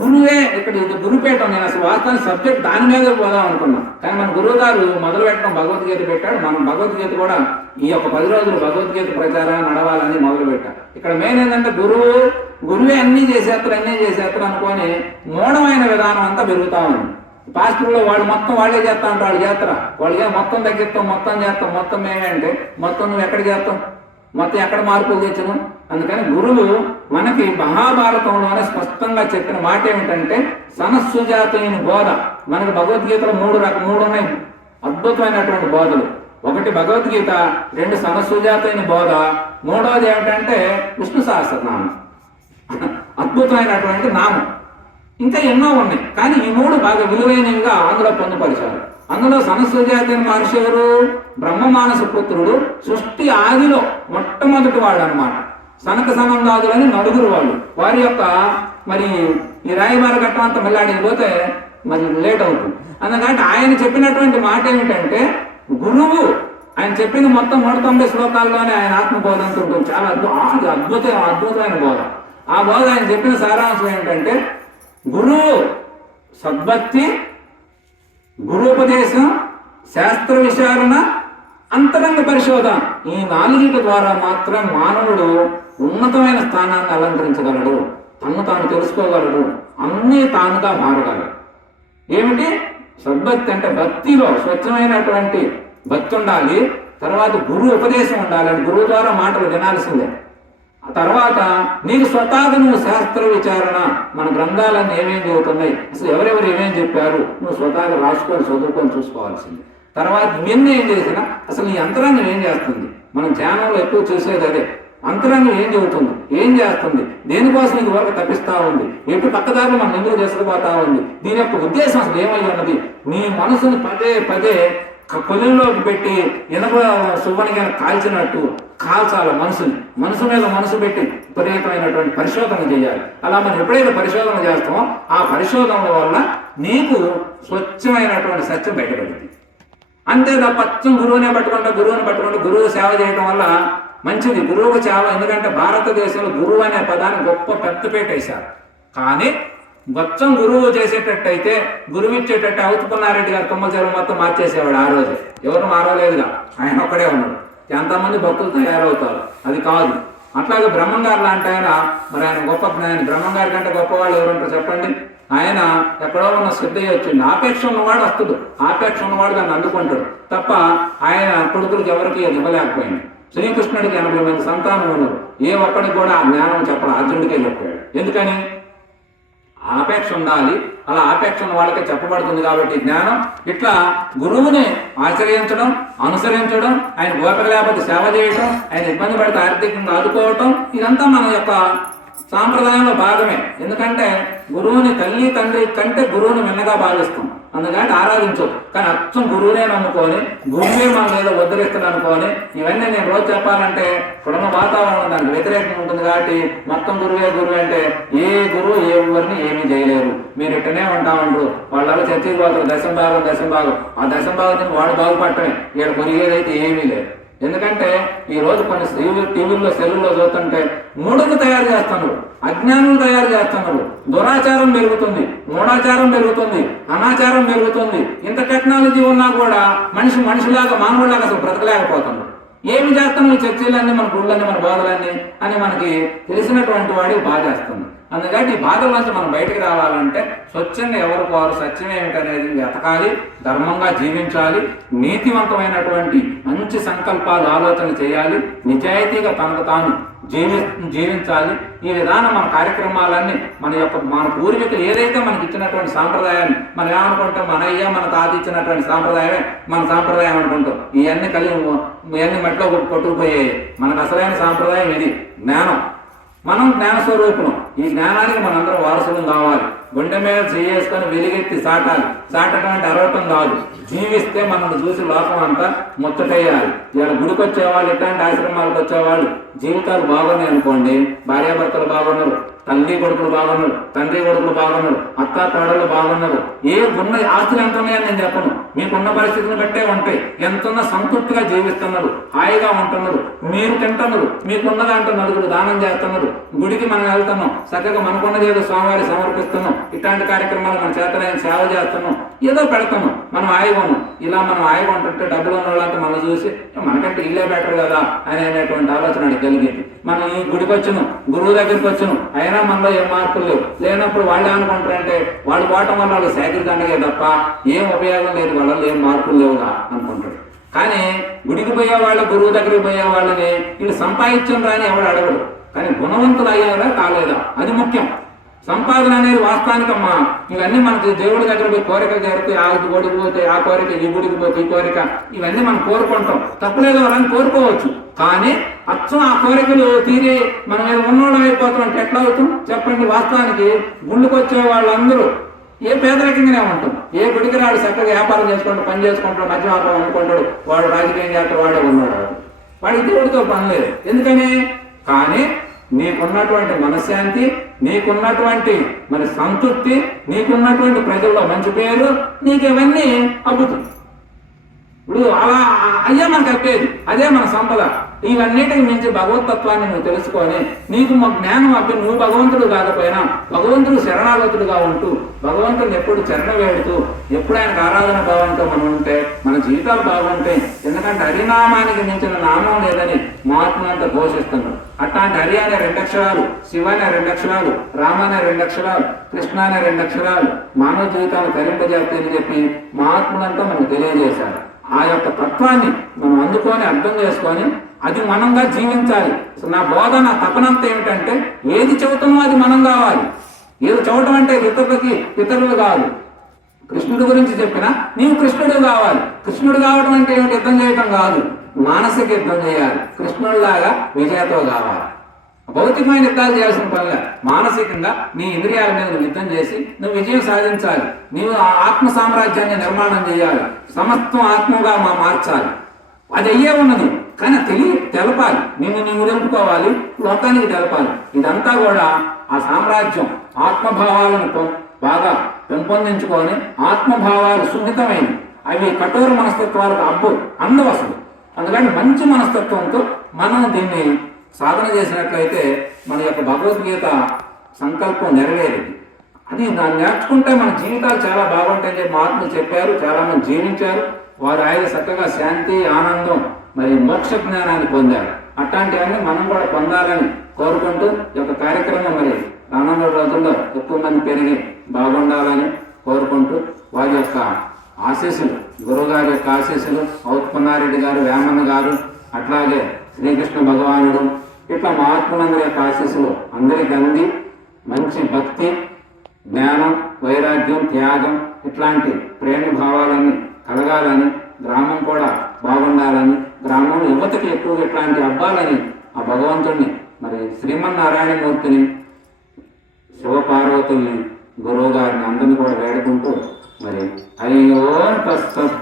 గురువే ఇక్కడ గురుపేట. నేను అసలు వాస్తవానికి సబ్జెక్ట్ దాని మీద పోదాం అనుకున్నాం, కానీ మన గురువు గారు మొదలు పెట్టడం భగవద్గీత పెట్టాడు. మనం భగవద్గీత కూడా ఈ యొక్క 10 రోజులు భగవద్గీత ప్రచారం నడవాలని మొదలు పెట్టాం. ఇక్కడ మెయిన్ ఏంటంటే గురువే అన్నీ చేసేస్తారు అనుకొని మూఢమైన విధానం అంతా పెరుగుతా ఉంది. పాస్టర్లో వాళ్ళు మొత్తం వాళ్ళే చేస్తా ఉంటారు, వాళ్ళు చేస్తారా? వాళ్ళు మొత్తం తగ్గిస్తాం, మొత్తం మేమే అంటే మొత్తం నువ్వు ఎక్కడ చేస్తాం, మొత్తం ఎక్కడ మార్పులు తెచ్చును? అందుకని గురువు మనకి మహాభారతంలోనే స్పష్టంగా చెప్పిన మాట ఏమిటంటే సనస్సుజాతైన బోధ. మనకి భగవద్గీతలో మూడు ఉన్నాయి అద్భుతమైనటువంటి బోధలు. ఒకటి భగవద్గీత, 2 సనస్సుజాతైన బోధ, 3వది ఏమిటంటే విష్ణు సహస్రనామం, అద్భుతమైనటువంటి నామం. ఇంకా ఎన్నో ఉన్నాయి, కానీ ఈ 3 బాగా విలువైనవిగా అందులో పొందుపరిచారు. అందులో సనస్సుజాతి మహర్షి ఎవరు? బ్రహ్మమానస పుత్రుడు, సృష్టి ఆదిలో మొట్టమొదటి వాడు అనమాట. సనక సనందాదులని 4 వాళ్ళు. వారి యొక్క మరి ఈ రాయబార ఘట్టం అంతా మళ్ళాడిపోతే మరి లేట్ అవుతుంది. అందుకంటే ఆయన చెప్పినటువంటి మాట ఏమిటంటే గురువు ఆయన చెప్పింది మొత్తం 190 శ్లోకాల్లోనే ఆయన ఆత్మబోధంతో ఉంటుంది. చాలా అద్భుతమైన బోధ. ఆ బోధ ఆయన చెప్పిన సారాంశం ఏంటంటే గురువు సద్భక్తి, గురుపదేశం, శాస్త్ర విచారణ, అంతరంగ పరిశోధన, ఈ 4 ద్వారా మాత్రం మానవుడు ఉన్నతమైన స్థానాన్ని అలంకరించగలడు, తను తాను తెలుసుకోగలడు, అన్నీ తానుగా మారగలడు. ఏమిటి సద్భక్తి అంటే భక్తిలో స్వచ్ఛమైనటువంటి భక్తి ఉండాలి. తర్వాత గురువు ఉపదేశం ఉండాలి, గురువు ద్వారా మాటలు వినాల్సిందే. తర్వాత నీకు స్వతహాగా నువ్వు శాస్త్ర విచారణ, మన గ్రంథాలన్నీ ఏమేం చదువుతున్నాయి, అసలు ఎవరెవరు ఏమేం చెప్పారు, నువ్వు స్వతహాగా రాసుకొని చదువుకొని చూసుకోవాల్సింది. తర్వాత నిన్ను ఏం చేసినా అసలు ఈ అంతరంగం ఏం చేస్తుంది, మనం ధ్యానంలో ఎక్కువ చూసేది అదే. అంతరంగం ఏం చెబుతుంది, ఏం చేస్తుంది, దేనికోసం ఇది వరకు తప్పిస్తా ఉంది, ఎటు పక్కదారులు మనం ఎందుకు తీసుకుపోతా ఉంది, దీని యొక్క ఉద్దేశం అసలు ఏమై ఉన్నది. నీ మనసుని పదే కొలిలోకి పెట్టి ఇనప సువ్వనిగా కాల్చినట్టు కాల్చాలి. మనసు మీద మనసు పెట్టి విపరీతమైనటువంటి పరిశోధన చేయాలి. అలా మనం ఎప్పుడైతే పరిశోధన చేస్తామో ఆ పరిశోధన వల్ల నీకు స్వచ్ఛమైనటువంటి సత్యం బయటపడింది. అంతే తప్ప గురువుని పట్టుకుంటే గురువు సేవ చేయడం వల్ల మంచిది, గురువుకు సేవ. ఎందుకంటే భారతదేశంలో గురువు అనే పదాన్ని గొప్ప పెద్దపేట వేశారు. కానీ మొత్తం గురువు చేసేటట్టయితే, గురువు ఇచ్చేటట్టు అవుతుకున్నారెడ్డి గారు తుమ్మచెరువు మొత్తం మార్చేసేవాడు. ఆ రోజు ఎవరు మారలేదుగా, ఆయన ఒక్కడే ఉన్నాడు. ఎంతమంది భక్తులు తయారవుతారు, అది కాదు. అట్లాగే బ్రహ్మం గారు లాంటి ఆయన, మరి ఆయన గొప్ప జ్ఞాని. బ్రహ్మం గారి కంటే గొప్పవాళ్ళు ఎవరుంటారు చెప్పండి? ఆయన ఎక్కడో ఉన్న శ్రద్ధ వచ్చింది. ఆపేక్ష ఉన్నవాడు వస్తుడు, ఆపేక్ష ఉన్నవాడు దాన్ని అందుకుంటాడు తప్ప ఆయన కొడుకులకు ఎవరికి ఇవ్వలేకపోయింది. శ్రీకృష్ణుడికి 80 మంది సంతానం ఉన్నారు, ఏ ఒక్కడికి కూడా ఆ జ్ఞానం చెప్పాలి, అర్జునుడికే చెప్పాడు. ఎందుకని? ఆపేక్ష ఉండాలి. అలా ఆపేక్ష ఉన్న వాళ్ళకే చెప్పబడుతుంది కాబట్టి జ్ఞానం. ఇట్లా గురువుని ఆశ్రయించడం, అనుసరించడం, ఆయన గోపిక లేకపోతే సేవ చేయటం, ఆయన ఇబ్బంది పడితే ఆర్థికంగా ఆదుకోవటం, ఇదంతా మన యొక్క సాంప్రదాయంలో భాగమే. ఎందుకంటే గురువుని తల్లి తండ్రి కంటే గురువుని మిన్నగా భావిస్తాం, అందుకని ఆరాధించదు. కానీ అచ్చం గురువునే నమ్ముకొని గురువే మనం ఏదో ఉద్ధరిస్తుంది అనుకోని ఇవన్నీ నేను రోజు చెప్పాలంటే ఇప్పుడున్న వాతావరణం దానికి వ్యతిరేకంగా ఉంటుంది. కాబట్టి మొత్తం గురువే అంటే ఏ గురువు ఏ ఎవరిని ఏమీ చేయలేరు. మీరు ఇట్టనే ఉంటామంటారు. వాళ్ళ చర్చకి పోతారు, దశం భాగం. ఆ దశం భాగం వాడు బాగుపడటమే, ఇక్కడ కొరిగేదైతే ఏమీ లేదు. ఎందుకంటే ఈ రోజు కొన్ని టీవీల్లో సెల్లుల్లో చూస్తుంటే మూఢులు తయారు చేస్తున్నారు, అజ్ఞానులు తయారు చేస్తున్నారు, దురాచారం పెరుగుతుంది, మూఢాచారం పెరుగుతుంది, అనాచారం పెరుగుతుంది. ఇంత టెక్నాలజీ ఉన్నా కూడా మనిషిలాగా మానవులాగా అసలు బ్రతకలేకపోతున్నారు. ఏమి చేస్తాం ఈ చర్చలన్నీ, మన గుళ్ళన్నీ, మన బాధలన్నీ అని మనకి తెలిసినటువంటి వాడికి బాధ చేస్తుంది. అందుకని ఈ బాధల నుంచి మనం బయటకు రావాలంటే స్వచ్ఛంగా ఎవరికి వారు సత్యం ఏమిటనేది వెతకాలి, ధర్మంగా జీవించాలి, నీతివంతమైనటువంటి మంచి సంకల్పాలు ఆలోచన చేయాలి, నిజాయితీగా తనకు తాను జీవించాలి. ఈ విధానం మన కార్యక్రమాలన్నీ మన పూర్వీకులు ఏదైతే మనకి ఇచ్చినటువంటి సాంప్రదాయాన్ని మనం ఏమనుకుంటాం, మన తాత ఇచ్చినటువంటి సాంప్రదాయమే మన సాంప్రదాయం అనుకుంటాం. ఇవన్నీ మట్టిలో కొట్టుకుపోయాయి. మనకు అసలైన సాంప్రదాయం ఇది జ్ఞానం. మనం జ్ఞానస్వరూపులం. ఈ జ్ఞానానికి మనందరం వారసులం కావాలి. గుండె మీద చేసుకొని వెలిగెత్తి చాటాలి. చాటడం అంటే అరవటం కాదు, జీవిస్తే మనల్ని చూసి లోకం అంతా ముచ్చటేయాలి. ఇలా గుడికి వచ్చేవాళ్ళు, ఇట్లాంటి ఆశ్రమాలకు వచ్చేవాళ్ళు జీవితాలు బాగున్నాయి అనుకోండి, భార్యాభర్తలు బాగున్నారు, తల్లి కొడుకులు బాగున్నారు, తండ్రి కొడుకులు బాగున్నారు, అత్త కోడళ్ళు బాగున్నారు. ఉన్న ఆస్తులు ఎంత ఉన్నాయని నేను చెప్పను, మీకున్న పరిస్థితిని బట్టే ఉంటాయి. ఎంతున్నా సంతృప్తిగా జీవిస్తున్నారు, హాయిగా ఉంటున్నారు, మీరు తింటున్నారు, మీకున్న దాంట్లో నలుగురు దానం చేస్తున్నారు, గుడికి మనం వెళ్తున్నాం, చక్కగా మనకున్నది ఏదో స్వామివారి సమర్పిస్తున్నాం, ఇట్లాంటి కార్యక్రమాలు మన చేతనైన సేవ చేస్తున్నాం, ఏదో పెడతాము, మనం హాయిగా ఉన్నాం. ఇలా మనం హాయిగా ఉంటుంటే డబ్బులు ఉన్న వాళ్ళంతా మనం చూసి మనకంటే ఇల్లే బెటర్ కదా అనేటువంటి ఆలోచన కలిగింది. మనం ఈ గుడికి వచ్చును, గురువు దగ్గరికి వచ్చును, అయినా మనలో ఏం మార్పులు లేవు. లేనప్పుడు వాళ్ళు అనుకుంటారంటే వాళ్ళు పోవటం వల్ల వాళ్ళు సేకరిదండగే తప్ప ఏం ఉపయోగం లేదు, వాళ్ళలో ఏం మార్పులు లేవుగా అనుకుంటాడు. కానీ గుడికి పోయే వాళ్ళు, గురువు దగ్గరికి పోయే వాళ్ళని వీళ్ళు సంపాదించడం రాని ఎవడు అడగడు, కానీ గుణవంతులు అయ్యారా కాలేదా అది ముఖ్యం. సంపాదన అనేది వాస్తవానికమ్మా, ఇవన్నీ మనకి దేవుడి దగ్గర పోయి కోరికలు జరిగితే ఆ గుడికి పోతే ఆ కోరిక, ఈ గుడికి పోతే ఈ కోరిక, ఇవన్నీ మనం కోరుకుంటాం, తప్పులేదు వాళ్ళని కోరుకోవచ్చు. కానీ అచ్చం ఆ కోరికలు తీరి మనం ఏదో ఉన్నోళ్ళం అయిపోతాం ఎట్లా అవుతాం చెప్పండి. వాస్తవానికి గుళ్ళకి వచ్చే వాళ్ళందరూ ఏ పేదరికంగానే ఉంటాం, ఏ గుడికి రాడు, చక్కగా వ్యాపారం చేసుకుంటాడు, పని చేసుకుంటాడు, మధ్యమాపం అనుకుంటాడు, వాడు రాజకీయం చేస్తాడు, వాడే ఉన్నాడు, వాడికి దేవుడితో పని లేదు. ఎందుకని? కానీ నీకున్నటువంటి మనశ్శాంతి, నీకున్నటువంటి మరి సంతృప్తి, నీకున్నటువంటి ప్రజల్లో మంచి పేరు, నీకు ఇవన్నీ అబ్బుతుంది. ఇప్పుడు అలా అయ్యే మనకు అప్పేది, అదే మన సంపద. ఇవన్నిటికి మించి భగవతత్వాన్ని నువ్వు తెలుసుకొని నీకు మా జ్ఞానం అప్పి నువ్వు భగవంతుడు కాకపోయినా భగవంతుడు శరణాగతుడుగా ఉంటూ భగవంతుడిని ఎప్పుడు చరణ వేడుతూ ఎప్పుడు ఆయనకు ఆరాధన భావంతో మనం ఉంటే మన జీవితాలు బాగుంటాయి. ఎందుకంటే హరినామానికి మించిన నామం లేదని మహాత్ములంతా ఘోషిస్తున్నారు. అట్లాంటి హరి అనే 2 అక్షరాలు, శివ అనే 2 అక్షరాలు, రామ అనే 2 అక్షరాలు, కృష్ణ అనే 2 అక్షరాలు మానవ జీవితాలు తరింపజేస్తాయని చెప్పి మహాత్ములంతా మనకు తెలియజేశారు. ఆ యొక్క తత్వాన్ని మనం అందుకొని అర్థం చేసుకొని అది మనంగా జీవించాలి. నా బోధ, నా తపనంతా ఏమిటంటే ఏది చెబుతామో అది మనం కావాలి. ఏది చెబుతాం అంటే ఇతరులు కాదు. కృష్ణుడి గురించి చెప్పినా నీవు కృష్ణుడు కావాలి. కృష్ణుడు కావడం అంటే ఏమిటి? యుద్ధం చేయటం కాదు, మానసిక యుద్ధం చేయాలి. కృష్ణుడిలాగా విజయతో కావాలి. భౌతికమైన యుద్ధాలు చేయాల్సిన పనిలే, మానసికంగా నీ ఇంద్రియాల మీద నువ్వు యుద్ధం చేసి నువ్వు విజయం సాధించాలి. నీవు ఆత్మ సామ్రాజ్యాన్ని నిర్మాణం చేయాలి, సమస్తం ఆత్మగా మార్చాలి. అది అయ్యే ఉన్నది, కానీ తెలపాలి, నిన్ను నువ్వు తెలుపుకోవాలి, లోకానికి తెలపాలి. ఇదంతా కూడా ఆ సామ్రాజ్యం ఆత్మభావాలను బాగా పెంపొందించుకొని, ఆత్మభావాలు సున్నితమైనవి, అవి కఠోర మనస్తత్వాలకు అందవసలు. అందుకని మంచి మనస్తత్వంతో మనం దీన్ని సాధన చేసినట్లయితే మన యొక్క భగవద్గీత సంకల్పం నెరవేరింది. అది దాన్ని నేర్చుకుంటే మన జీవితాలు చాలా బాగుంటాయని చెప్పి మహాత్ములు చెప్పారు. చాలామంది జీవించారు. వారు ఆయన చక్కగా శాంతి, ఆనందం, మరి మోక్ష జ్ఞానాన్ని పొందారు. అట్లాంటివన్నీ మనం కూడా పొందాలని కోరుకుంటూ ఈ యొక్క కార్యక్రమం మరి రానున్న రోజుల్లో ఎక్కువ మంది పెరిగి బాగుండాలని కోరుకుంటూ వారి యొక్క ఆశీస్సులు, గురువుగారి యొక్క ఆశీస్సులు, ఔత్పన్నారెడ్డి గారు, వేమన్న గారు, అట్లాగే శ్రీకృష్ణ భగవానుడు, ఇట్లా మహాత్ములందరి యొక్క ఆశీస్సులు అందరికీ అంది మంచి భక్తి, జ్ఞానం, వైరాగ్యం, త్యాగం ఇట్లాంటి ప్రేమ భావాలన్నీ కలగాలని, గ్రామం కూడా బాగుండాలని, గ్రామంలో యువతకి ఎక్కువగా ఇట్లాంటి అవ్వాలని ఆ భగవంతుడిని మరి శ్రీమన్నారాయణమూర్తిని, శివపార్వతుల్ని, గురువు గారిని అందరినీ కూడా వేడుకుంటూ మరి హరి ఓం తత్సత్